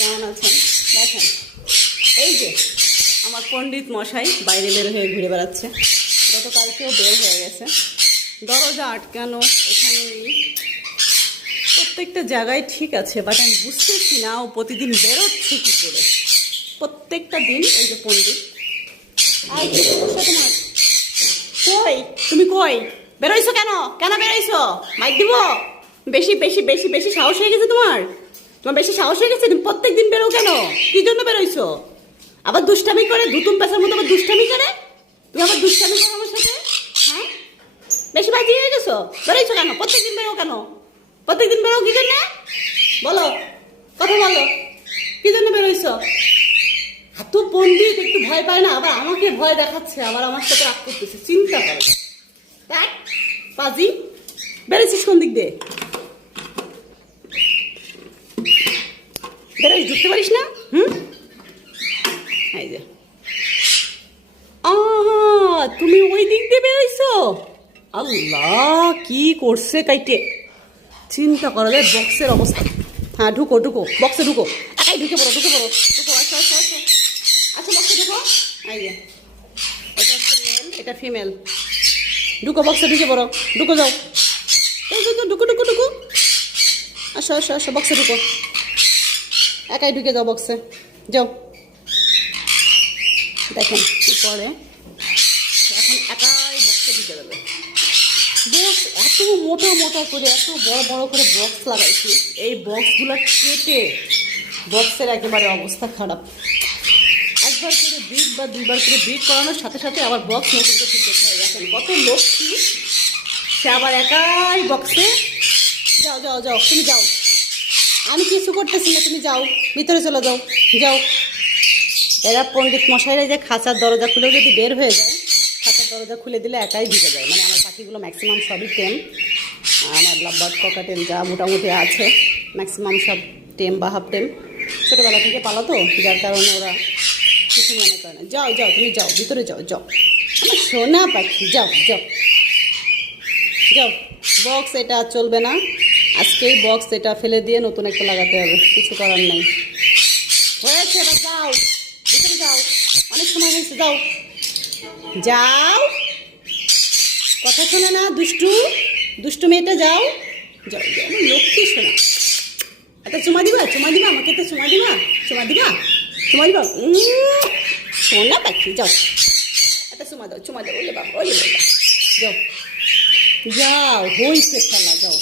কেমন আছেন? দেখেন এই যে আমার পণ্ডিত মশাই বাইরে বের হয়ে ঘুরে বেড়াচ্ছে। গতকালকেও বের হয়ে গেছে। দরজা আটকানো, এখানে প্রত্যেকটা জায়গায় ঠিক আছে, বাট আমি বুঝতেছি না ও প্রতিদিন বেরোচ্ছে কী করে। প্রত্যেকটা দিন এই যে পণ্ডিত, আর কি সমস্যা তোমার? কই তুমি কই বেরোইছো? কেন কেন বেরোইছো? মাইক দিব? বেশি বেশি বেশি বেশি সাহস হয়ে গেছে তোমার? তোমার বেশি সাহস হয়ে গেছে? তুমি প্রত্যেক দিন বেরো কেন? কি জন্য বেরোইছো? আবার দুষ্টামি করে, ধুতুম পেশার মতো আবার দুষ্টামি করে। তুমি আবার দুষ্টামি করো আমার সাথে? হ্যাঁ, বেশি বাজি হয়ে গেছো। বেরোইছো কেন? প্রত্যেক দিন বেরো কেন? প্রত্যেক দিন বেরো কি জন্য? বলো, কথা বলো, কি জন্য বেরোইছো? এত পণ্ডিত একটু ভয় পায় না? আবার আমাকে ভয় দেখাচ্ছে, আবার আমার সাথে রাগ করতেছে। চিন্তা করো, তাই পাজি বেরোইছিস কোন দিক দিয়ে? বেরোই, ঢুকতে পারিস না? এই যে তুমি ওই দিক দিয়ে বেরোইছো। আল্লাহ, কি করছে কাইটে! চিন্তা করা যায় বক্সের অবস্থা। হ্যাঁ, ঢুকো ঢুকো, বক্সে ঢুকো, একাই ঢুকে পড়ো, ঢুকে পড়ো, ঢুকো। আচ্ছা আচ্ছা আচ্ছা আচ্ছা, বক্সে ঢুকো। এই যে এটা হচ্ছে মেল, এটা ফিমেল। ঢুকো, বক্সে ঢুকে পড়ো, ঢুকো, যাও, ঢুকো ঢুকো ঢুকো, আসো আসো আসো, বক্সে ঢুকো, একাই ঢুকে যাও বক্সে, যাও। দেখেন কি করে, এখন একাই বক্সে ঢুকে যাবে। বক্স এত মোটা মোটা করে, এত বড় বড় করে বক্স লাগাইছি, এই বক্সগুলো কেটে বক্সের একেবারে অবস্থা খারাপ। একবার করে ব্রিড বা দুইবার করে ব্রিড করানোর সাথে সাথে আবার বক্স নতুন করে ঠিক করতে হয়। দেখেন কত লক্ষ্মী, সে আবার একাই বক্সে। যাও যাও যাও, তুমি যাও, আমি কিছু করতেছি না, তুমি যাও, ভিতরে চলে যাও, যাও। এরা পণ্ডিত মশাইরা যে খাঁচার দরজা খুলে যদি বের হয়ে যায়, খাঁচার দরজা খুলে দিলে একাই ঢুকে যায়। মানে আমার পাখিগুলো ম্যাক্সিমাম সবই টেম, আমার লাভবার্ড ককাটেল যা মোটামুটি আছে ম্যাক্সিমাম সব টেম বা হাফ টেম। ছোটোবেলা থেকে পালা তো, যার কারণে ওরা কিছু মনে করে না। যাও যাও, তুমি যাও, ভিতরে যাও, যাও আমার সোনা পাখি, যাও যাও যাও। বক্স এটা চলবে না, আজকেই বক্স এটা ফেলে দিয়ে নতুন একটা লাগাতে হবে, কিছু করার নাই। হয়েছে, এবার যাও, ভিতরে যাও, অনেক সময় হয়েছে, যাও যাও। কথা শোনে না, দুষ্টু দুষ্টু মেয়েটা, যাও যাও যাও, আমার লক্ষ্মী শোনা। একটা চুমা দিবা, চুমা দিবা আমাকে, একটা চুমা দিবা, চুমা দিবা, চুমা দিবা, সোনা পাখি, যাও একটা চুমা দাও, চুমা দাও, ওলে বাবা, ওলে বাবা, যাও যাও, হয়েছে খেলা, যাও।